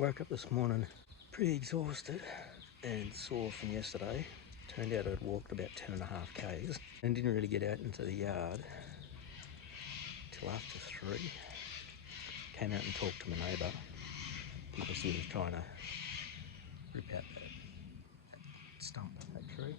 Woke up this morning pretty exhausted and sore from yesterday. Turned out I'd walked about 10.5 k's and didn't really get out into the yard till after 3. Came out and talked to my neighbour because he was trying to rip out that stump, that tree.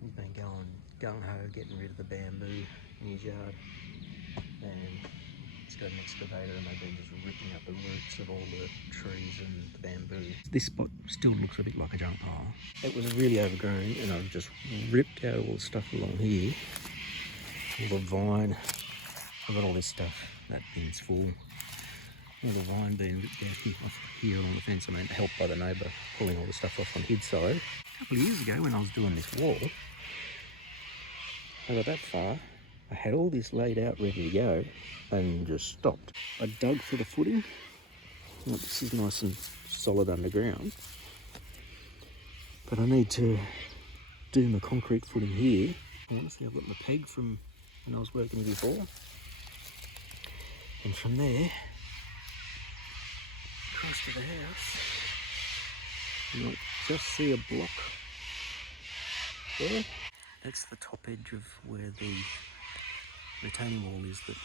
He's been going gung-ho getting rid of the bamboo in his yard, and he's got an excavator and they've been just ripping up the roots of all the trees and the bamboo. This spot still looks a bit like a junk pile. It was really overgrown and I've just ripped out all the stuff along here. All the vine. I've got all this stuff. That bin's full. All the vine being ripped out here, off here along the fence. I mean, helped by the neighbour pulling all the stuff off on his side. A couple of years ago when I was doing this wall, I got that far. I had all this laid out ready to go and just stopped. I dug for the footing. Well, this is nice and solid underground. But I need to do my concrete footing here. Honestly, I've got my peg from when I was working here before. And from there, across to the house, you might just see a block there. That's the top edge of where the retaining wall is that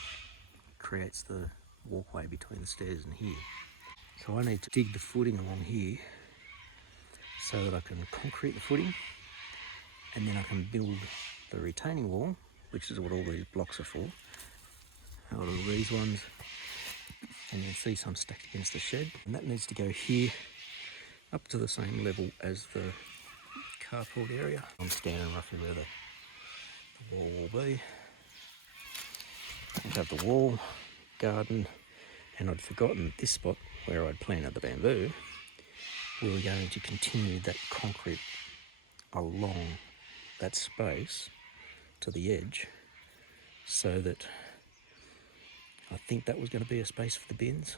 creates the walkway between the stairs and here. So I need to dig the footing along here so that I can concrete the footing, and then I can build the retaining wall, which is what all these blocks are for. Out of these ones, and you can see some stacked against the shed, and that needs to go here up to the same level as the carport area. I'm standing roughly where the wall will be. I have the wall, garden, and I'd forgotten this spot where I'd planted the bamboo. We were going to continue that concrete along that space to the edge, so that I think that was going to be a space for the bins.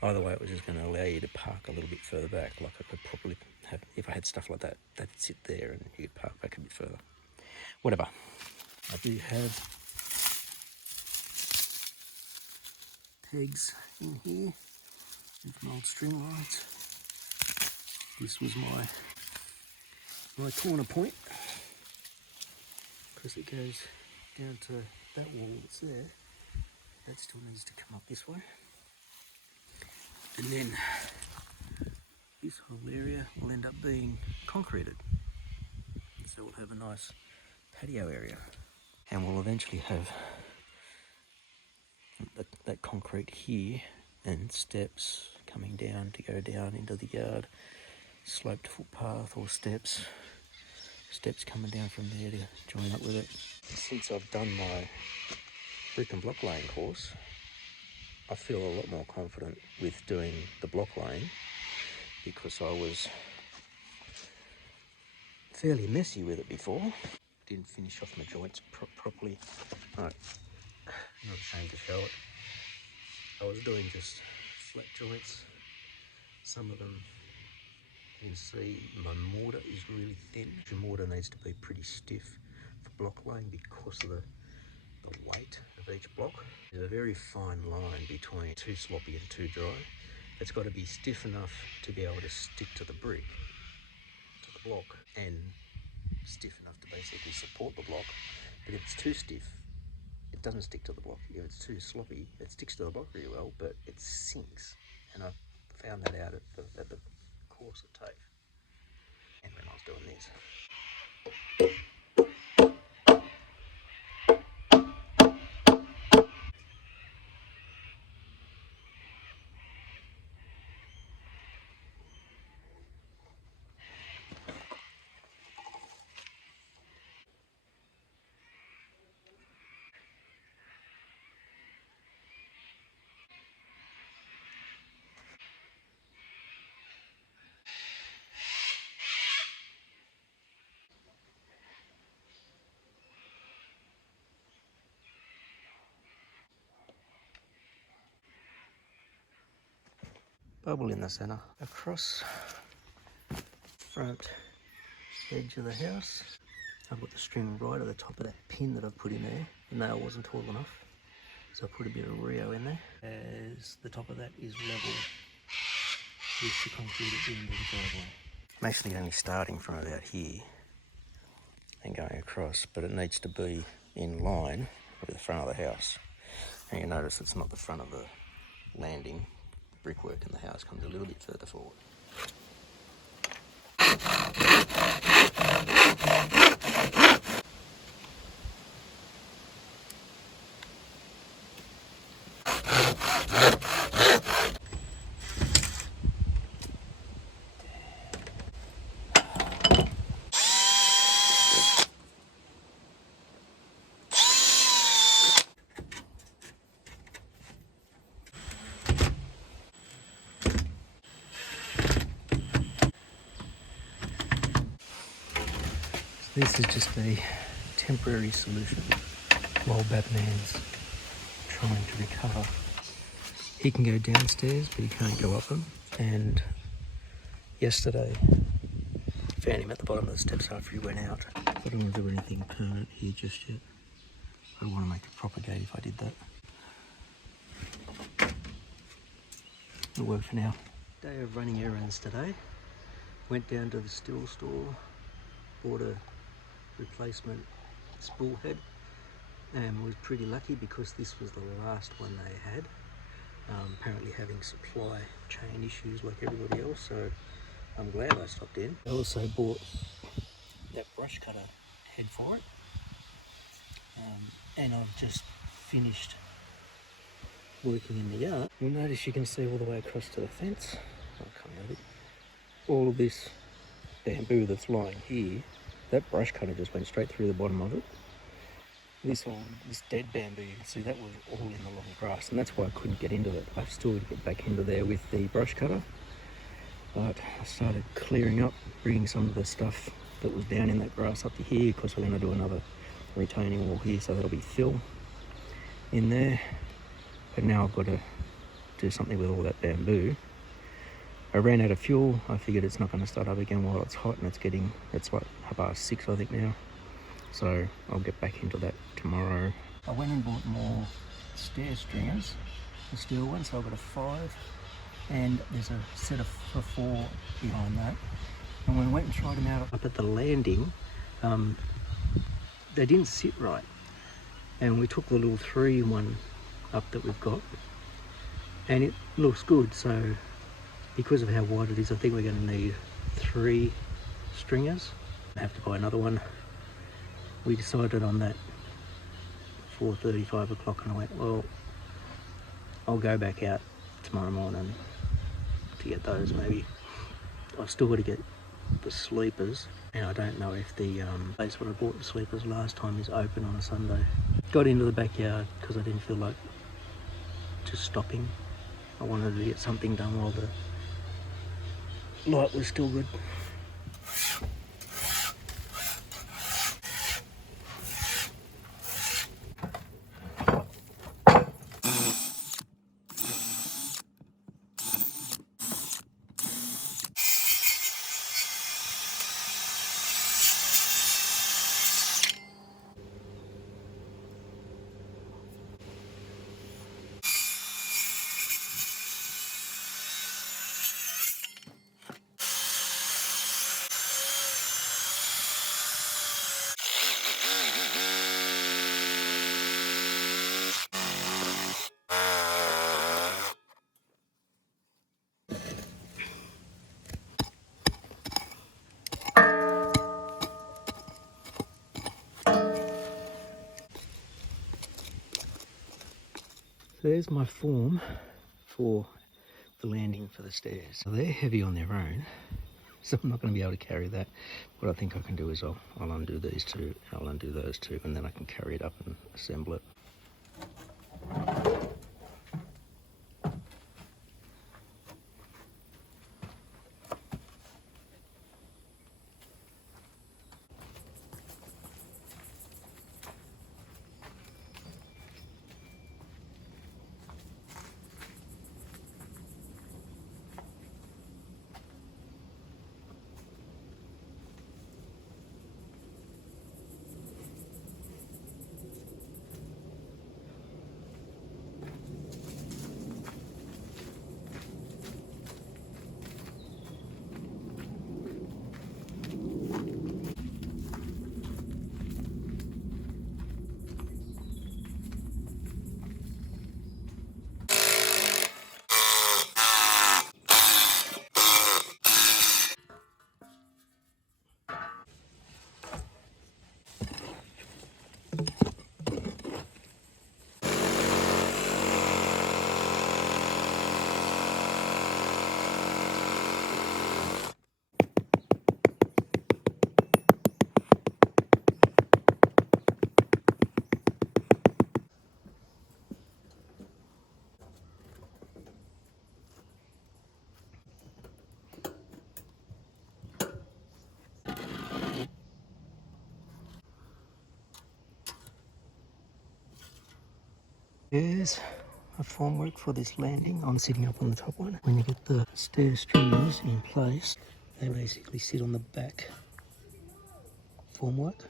Either way, it was just going to allow you to park a little bit further back. Like I could probably have, if I had stuff like that, that'd sit there and you could park back a bit further. Whatever. I do have pegs in here with my old string lights. This was my corner point, because it goes down to that wall that's there. That still needs to come up this way. And then this whole area will end up being concreted. So we'll have a nice patio area. And we'll eventually have that concrete here and steps coming down to go down into the yard. Sloped footpath or steps coming down from there to join up with it. Since I've done my brick and block laying course, I feel a lot more confident with doing the block laying, because I was fairly messy with it before. Didn't finish off my joints properly. Right, I'm not ashamed to show it. I was doing just flat joints. Some of them, you can see my mortar is really thin. Your mortar needs to be pretty stiff for block laying because of the weight of each block. There's a very fine line between too sloppy and too dry. It's got to be stiff enough to be able to stick to the brick, to the block, and stiff enough to basically support the block. But if it's too stiff, it doesn't stick to the block. If it's too sloppy, it sticks to the block really well, but it sinks. And I found that out at the course at TAFE, and when I was doing this. Bubble in the centre. Across front edge of the house, I've got the string right at the top of that pin that I've put in there. The nail wasn't tall enough, So I put a bit of Rio in there, as the top of that is level with the concrete at the end of the driveway. I'm actually only starting from about here and going across, but it needs to be in line with the front of the house. And you notice it's not the front of the landing. Brickwork in the house comes a little bit further forward. This is just a temporary solution while Batman's trying to recover. He can go downstairs, but he can't go up them. And yesterday, found him at the bottom of the steps after he went out. I don't want to do anything permanent here just yet. I don't want to make it propagate if I did that. It'll work for now. Day of running errands today. Went down to the steel store, bought a replacement spool head, and was pretty lucky because this was the last one they had. Apparently having supply chain issues like everybody else, so I'm glad I stopped in. I also bought that brush cutter head for it, and I've just finished working in the yard. You'll notice you can see all the way across to the fence. I can't have it. All of this bamboo that's lying here, that brush cutter just went straight through the bottom of it. This dead bamboo, you can see that was all in the long grass, and that's why I couldn't get into it. I've still got to get back into there with the brush cutter, but I started clearing up, bringing some of the stuff that was down in that grass up to here, because we're going to do another retaining wall here, so that'll be fill in there. But now I've got to do something with all that bamboo. I ran out of fuel. I figured it's not going to start up again while it's hot, and it's like 6:30 I think now. So I'll get back into that tomorrow. I went and bought more stair stringers, the steel ones, so I've got a 5, and there's a set of 4 behind that. And when I went and tried them out up at the landing, they didn't sit right. And we took the little 3 one up that we've got, and it looks good. So because of how wide it is, I think we're going to need 3 stringers. I have to buy another one. We decided on that 4:30, 5 o'clock, and I went, well, I'll go back out tomorrow morning to get those maybe. I've still got to get the sleepers, and I don't know if the place where I bought the sleepers last time is open on a Sunday. Got into the backyard because I didn't feel like just stopping. I wanted to get something done while the light was still good. There's my form for the landing for the stairs. So they're heavy on their own, so I'm not going to be able to carry that. What I think I can do is I'll undo these 2, I'll undo those 2, and then I can carry it up and assemble it. There's a formwork for this landing. I'm sitting up on the top one. When you get the stair stringers in place, they basically sit on the back formwork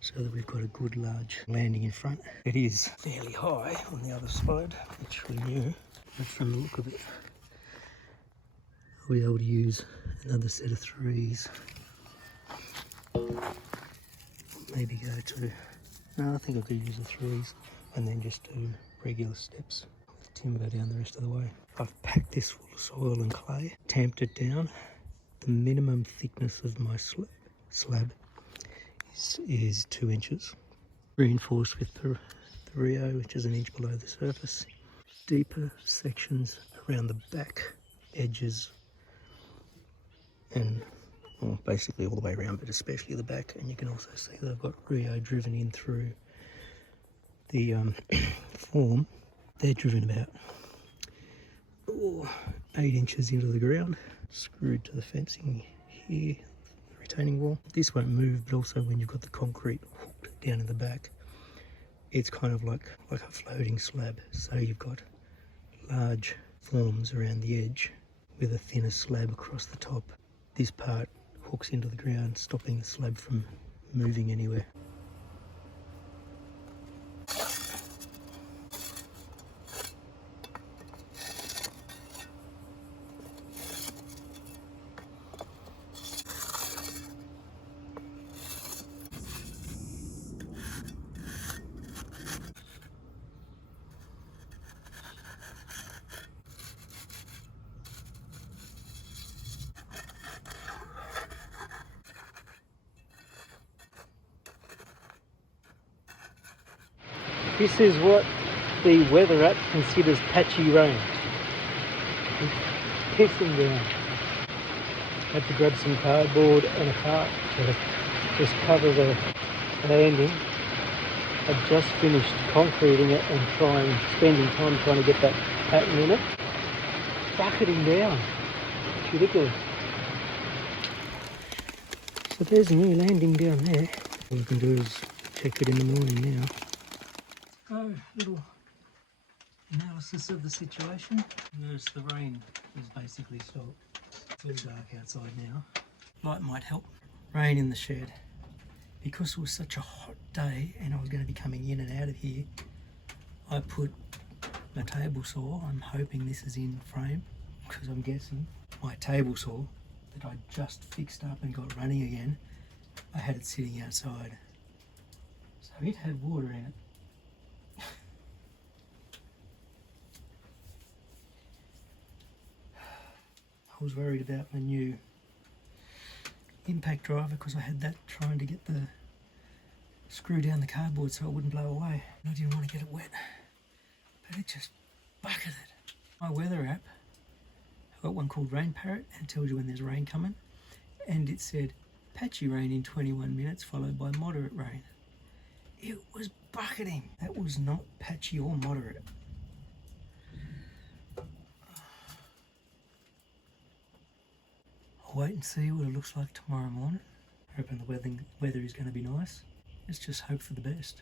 so that we've got a good large landing in front. It is fairly high on the other side, which we knew, but from the look of it, I'll be able to use another set of threes. Maybe go to, no, I think I could use the threes and then just do regular steps with timber down the rest of the way. I've packed this full of soil and clay, tamped it down. The minimum thickness of my slab is 2 inches. Reinforced with the Rio, which is 1 inch below the surface. Deeper sections around the back edges and well, basically all the way around, but especially the back. And you can also see that I've got Rio driven in through the form. They're driven about 8 inches into the ground, screwed to the fencing here, the retaining wall. This won't move, but also when you've got the concrete hooked down in the back, it's kind of like a floating slab. So you've got large forms around the edge with a thinner slab across the top. This part hooks into the ground, stopping the slab from moving anywhere. This is what the weather app considers patchy rain. It's pissing down. Had to grab some cardboard and a tarp to just cover the landing. I'd just finished concreting it and spending time trying to get that pattern in it. Bucketing down. It's ridiculous. So there's a new landing down there. All we can do is check it in the morning now. So, little analysis of the situation. Notice the rain is basically stopped. It's all dark outside now. Light might help. Rain in the shed. Because it was such a hot day and I was going to be coming in and out of here, I put my table saw. I'm hoping this is in frame because I'm guessing my table saw that I just fixed up and got running again, I had it sitting outside. So it had water in it. I was worried about my new impact driver because I had that trying to get the screw down the cardboard so it wouldn't blow away. And I didn't want to get it wet, but it just bucketed. My weather app, I've got one called Rain Parrot and it tells you when there's rain coming, and it said patchy rain in 21 minutes followed by moderate rain. It was bucketing. That was not patchy or moderate. I'll wait and see what it looks like tomorrow morning. Hoping the weather is going to be nice. Let's just hope for the best.